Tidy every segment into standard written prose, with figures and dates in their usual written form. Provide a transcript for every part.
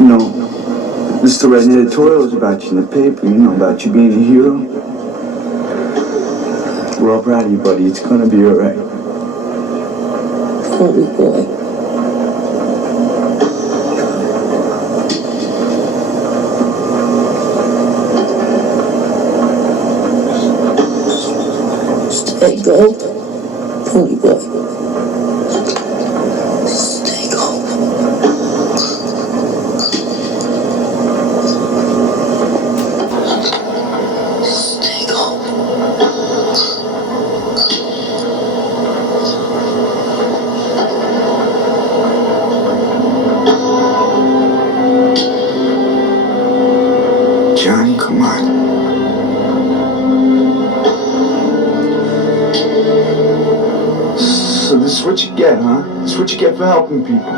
You know, they're still writing editorials about you in the paper, you know, about you being a hero. We're all proud of you, buddy. It's gonna be alright. Funny boy. Stay gold. Funny boy. Stay gold. Stay gold. Johnny, come on. So this is what you get, huh? This is what you get for helping people.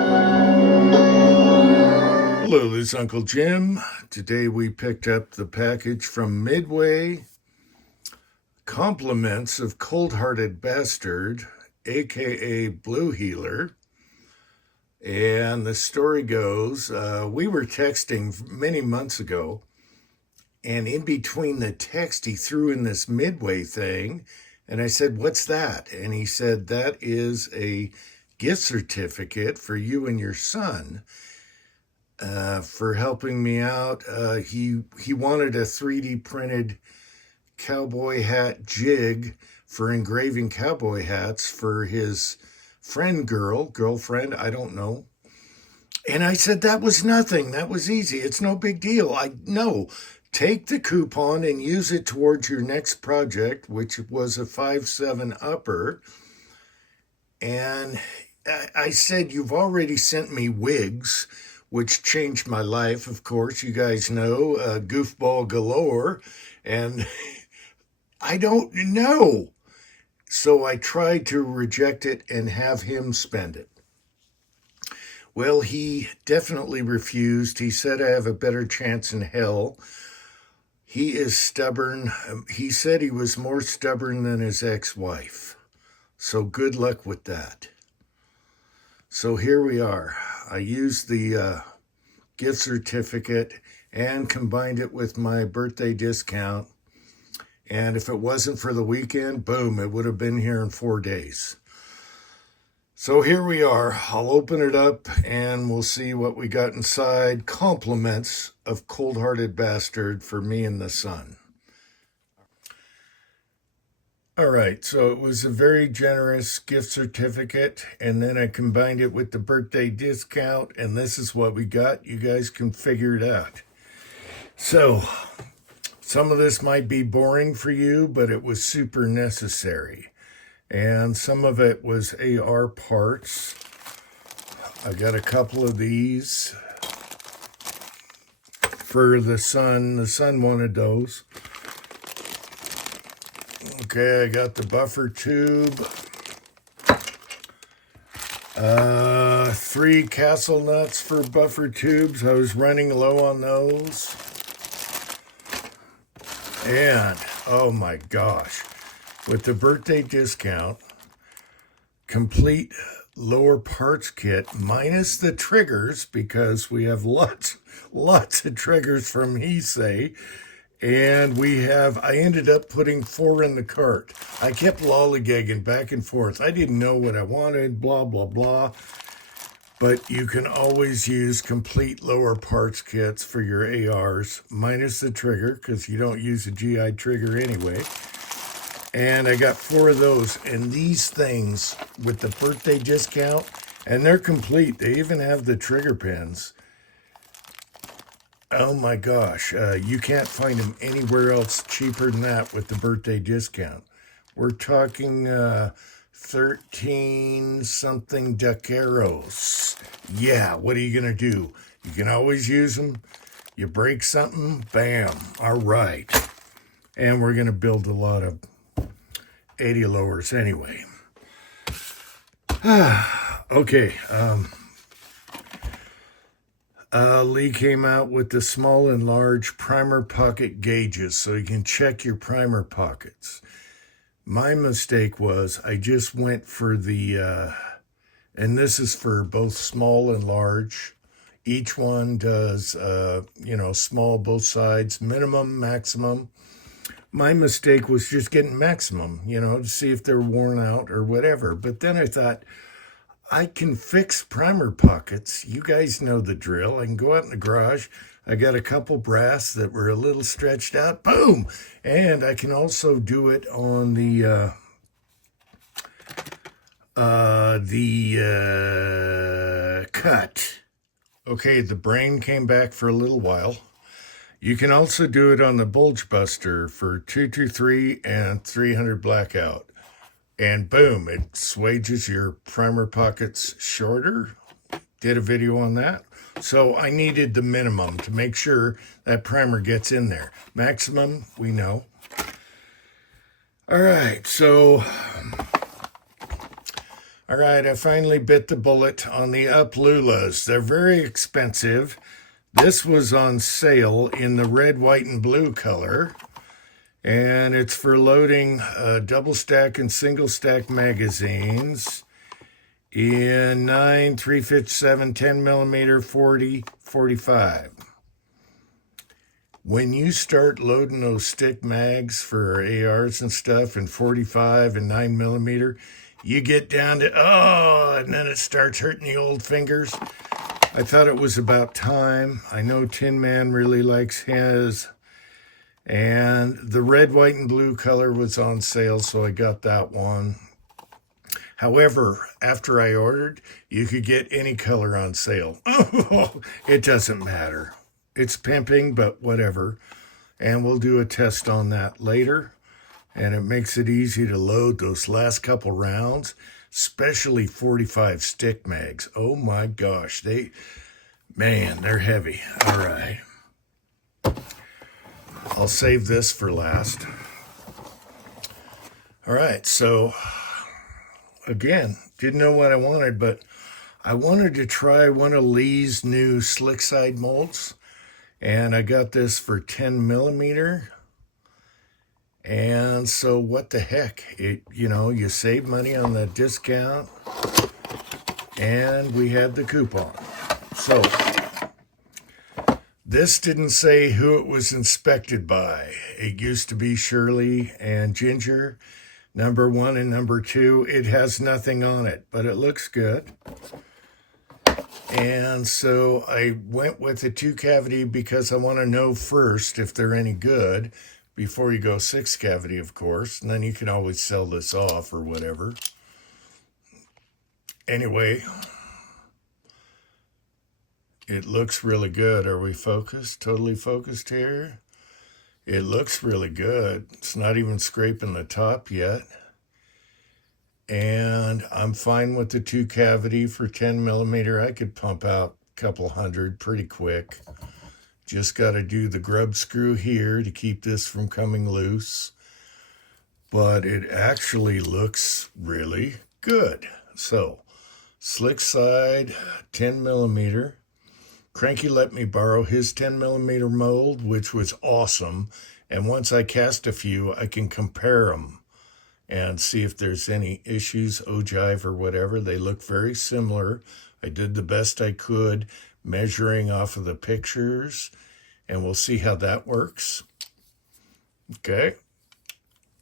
Hello, this is Uncle Jim. Today we picked up the package from Midway. Compliments of Coldhearted Bastard, aka Blue Healer. And the story goes, we were texting many months ago, and in between the text, he threw in this Midway thing, and I said, "What's that?" And he said, "That is a gift certificate for you and your son for helping me out." He wanted a 3D printed cowboy hat jig for engraving cowboy hats for his girlfriend, I don't know. And I said, that was nothing. That was easy. It's no big deal. No, take the coupon and use it towards your next project, which was a 5.7 upper. And I said, you've already sent me wigs, which changed my life, of course. You guys know, goofball galore. And I don't know. So I tried to reject it and have him spend it. Well, he definitely refused. He said I have a better chance in hell. He is stubborn. He said he was more stubborn than his ex-wife. So good luck with that. So here we are. I used the gift certificate and combined it with my birthday discount. And if it wasn't for the weekend, boom, it would have been here in 4 days. So here we are. I'll open it up and we'll see what we got inside. Compliments of Coldhearted Bastard for me and the son. All right, so it was a very generous gift certificate, and then I combined it with the birthday discount, and this is what we got. You guys can figure it out. So some of this might be boring for you, but it was super necessary. And some of it was AR parts. I got a couple of these for the son. The son wanted those. Okay, I got the buffer tube. 3 castle nuts for buffer tubes. I was running low on those. And, oh my gosh, with the birthday discount, complete lower parts kit, minus the triggers, because we have lots of triggers from Heisei. And I ended up putting 4 in the cart. I kept lollygagging back and forth. I didn't know what I wanted, blah, blah, blah. But you can always use complete lower parts kits for your ARs, minus the trigger, because you don't use a GI trigger anyway. And I got 4 of those. And these things, with the birthday discount, and they're complete. They even have the trigger pins. Oh my gosh, you can't find them anywhere else cheaper than that with the birthday discount. We're talking 13 something ducaros. Yeah, what are you going to do? You can always use them. You break something, bam, all right. And we're going to build a lot of 80 lowers anyway. Okay, Lee came out with the small and large primer pocket gauges so you can check your primer pockets. My mistake was I just went for the, and this is for both small and large. Each one does, small both sides, minimum, maximum. My mistake was just getting maximum, to see if they're worn out or whatever. But then I thought, I can fix primer pockets. You guys know the drill. I can go out in the garage. I got a couple brass that were a little stretched out. Boom! And I can also do it on the cut. Okay, the brain came back for a little while. You can also do it on the bulge buster for 223 and 300 blackout. And boom, it swages your primer pockets shorter. Did a video on that. So I needed the minimum to make sure that primer gets in there. Maximum, we know. All right, I finally bit the bullet on the Up-Lulas. They're very expensive. This was on sale in the red, white, and blue color. And it's for loading double stack and single stack magazines in 9, 357, 10 millimeter, 40, 45. When you start loading those stick mags for ARs and stuff in 45 and 9 millimeter, you get down to, and then it starts hurting the old fingers. I thought it was about time. I know Tin Man really likes his. And the red, white, and blue color was on sale, so I got that one. However, after I ordered, you could get any color on sale. It doesn't matter. It's pimping, but whatever. And we'll do a test on that later. And it makes it easy to load those last couple rounds, especially 45 stick mags. Oh my gosh, they're heavy. All right. I'll save this for last. All right, so again, didn't know what I wanted, but I wanted to try one of Lee's new slick side molds, and I got this for 10 millimeter. And so what the heck, you save money on the discount, and we had the coupon. So this didn't say who it was inspected by. It used to be Shirley and Ginger, number 1 and number 2. It has nothing on it, but it looks good. And so I went with the 2 cavity because I want to know first if they're any good before you go 6 cavity, of course. And then you can always sell this off or whatever. Anyway, it looks really good. Are we focused? Totally focused here? It looks really good. It's not even scraping the top yet. And I'm fine with the 2 cavity for 10 millimeter. I could pump out a couple hundred pretty quick. Just got to do the grub screw here to keep this from coming loose. But it actually looks really good. So, slick side, 10 millimeter. Cranky let me borrow his 10 millimeter mold, which was awesome. And once I cast a few, I can compare them and see if there's any issues, ogive or whatever. They look very similar. I did the best I could measuring off of the pictures, and we'll see how that works. Okay,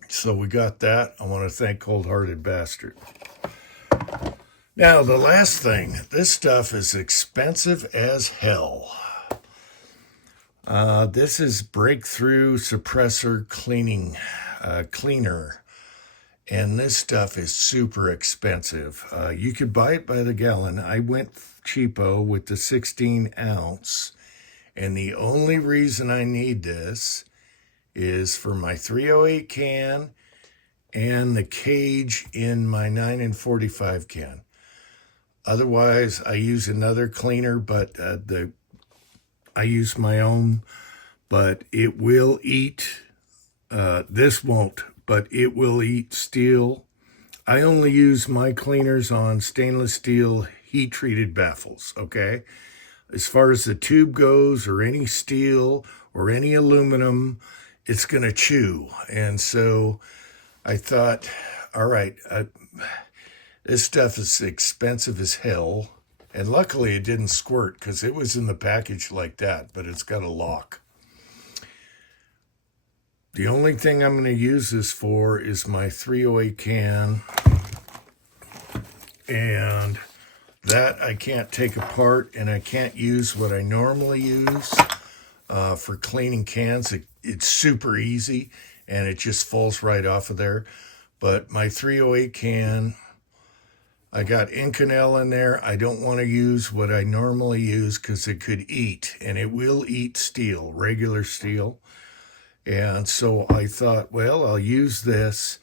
so we got that. I want to thank Coldhearted Bastard. Now, the last thing, this stuff is expensive as hell. This is Breakthrough Suppressor Cleaner. And this stuff is super expensive. You could buy it by the gallon. I went cheapo with the 16 ounce. And the only reason I need this is for my 308 can and the cage in my 9 and 45 can. Otherwise, I use another cleaner, but I use my own, but it will eat, this won't, but it will eat steel. I only use my cleaners on stainless steel heat-treated baffles, okay? As far as the tube goes, or any steel, or any aluminum, it's going to chew. And so I thought, all right, this stuff is expensive as hell. And luckily it didn't squirt because it was in the package like that, but it's got a lock. The only thing I'm going to use this for is my 308 can. And that I can't take apart, and I can't use what I normally use for cleaning cans. It's super easy, and it just falls right off of there. But my 308 can, I got Inconel in there. I don't want to use what I normally use because it could eat, and it will eat steel, regular steel. And so I thought, well, I'll use this,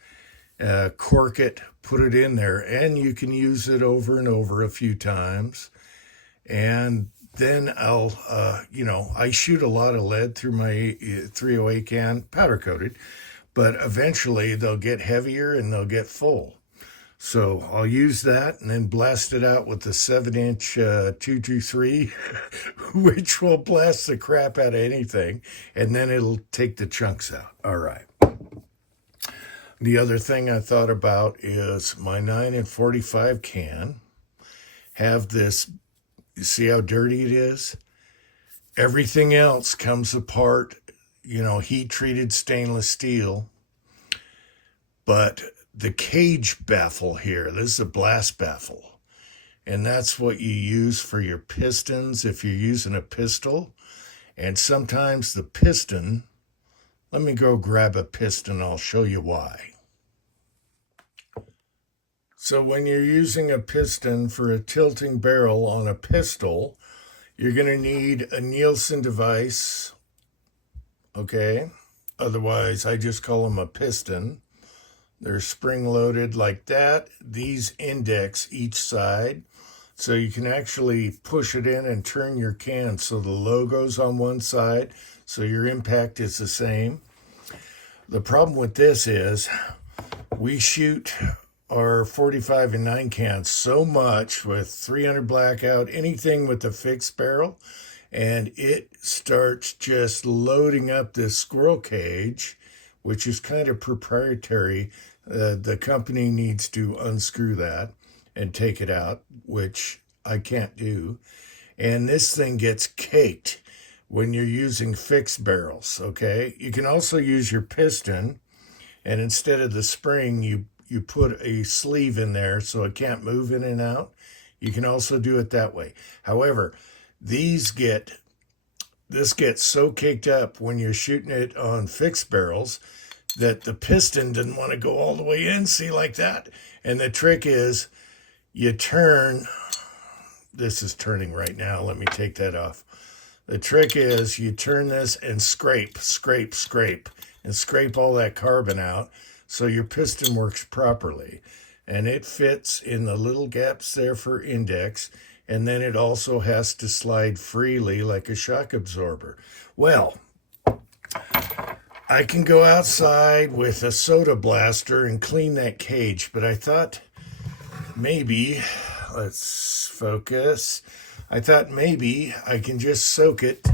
cork it, put it in there, and you can use it over and over a few times. And then I'll, I shoot a lot of lead through my 308 can, powder coated, but eventually they'll get heavier and they'll get full. So I'll use that and then blast it out with the 7-inch 223, which will blast the crap out of anything, and then it'll take the chunks out. All right. The other thing I thought about is my 9 and 45 can have this. You see how dirty it is? Everything else comes apart, heat-treated stainless steel. But the cage baffle here, this is a blast baffle. And that's what you use for your pistons if you're using a pistol. And sometimes the piston, let me go grab a piston, I'll show you why. So when you're using a piston for a tilting barrel on a pistol, you're going to need a Nielsen device, okay? Otherwise, I just call them a piston. They're spring-loaded like that. These index each side, so you can actually push it in and turn your can so the logo's on one side, so your impact is the same. The problem with this is we shoot our 45 and 9 cans so much with 300 blackout, anything with a fixed barrel, and it starts just loading up this squirrel cage, which is kind of proprietary. The company needs to unscrew that and take it out, which I can't do. And this thing gets caked when you're using fixed barrels, okay? You can also use your piston, and instead of the spring, you put a sleeve in there so it can't move in and out. You can also do it that way. However, this gets so caked up when you're shooting it on fixed barrels that the piston didn't want to go all the way in, see, like that. And the trick is you turn, this is turning right now, let me take that off. The trick is you turn this and scrape, and scrape all that carbon out so your piston works properly. And it fits in the little gaps there for index, and then it also has to slide freely like a shock absorber. Well, I can go outside with a soda blaster and clean that cage, but I thought maybe, let's focus, I thought maybe I can just soak it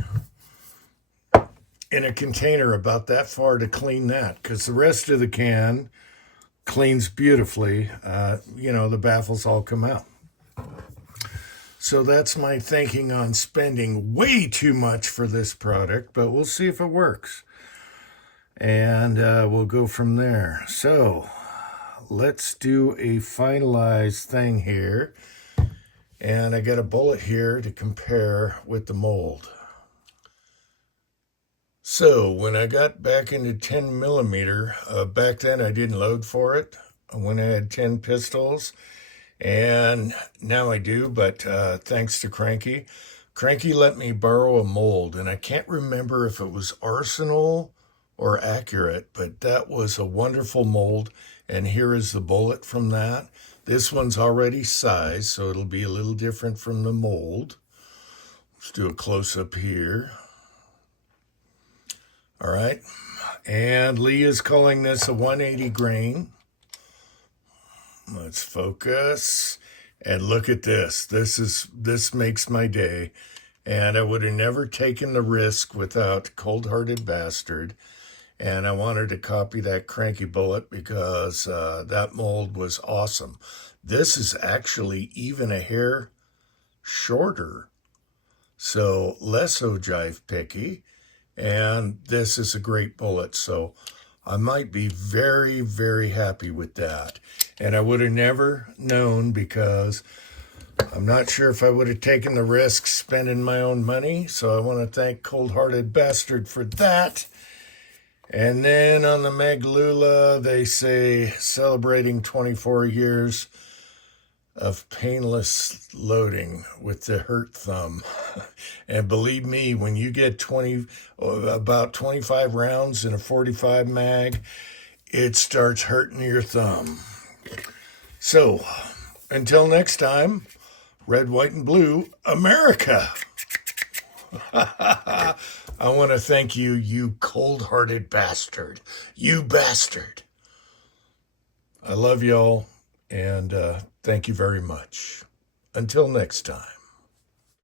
in a container about that far to clean that, because the rest of the can cleans beautifully. The baffles all come out. So that's my thinking on spending way too much for this product, but we'll see if it works. And we'll go from there. So let's do a finalized thing here. And I got a bullet here to compare with the mold. So when I got back into 10 millimeter, back then I didn't load for it when I had 10 pistols, and now I do, but thanks to Cranky let me borrow a mold, and I can't remember if it was Arsenal or Accurate, but that was a wonderful mold, and here is the bullet from that. This one's already sized, so it'll be a little different from the mold. Let's do a close-up here. All right, and Lee is calling this a 180 grain. Let's focus, and look at this. This makes my day, and I would have never taken the risk without Coldhearted Bastard, and I wanted to copy that Cranky bullet because that mold was awesome. This is actually even a hair shorter, so less ogive picky, and this is a great bullet, so I might be very, very happy with that. And I would have never known, because I'm not sure if I would have taken the risk spending my own money, so I want to thank Coldhearted Bastard for that. And then on the Maglula, they say celebrating 24 years of painless loading with the hurt thumb. And believe me, when you get about 25 rounds in a 45 mag, it starts hurting your thumb. So, until next time, red, white, and blue, America. I want to thank you, you cold-hearted bastard. You bastard. I love y'all, and thank you very much. Until next time.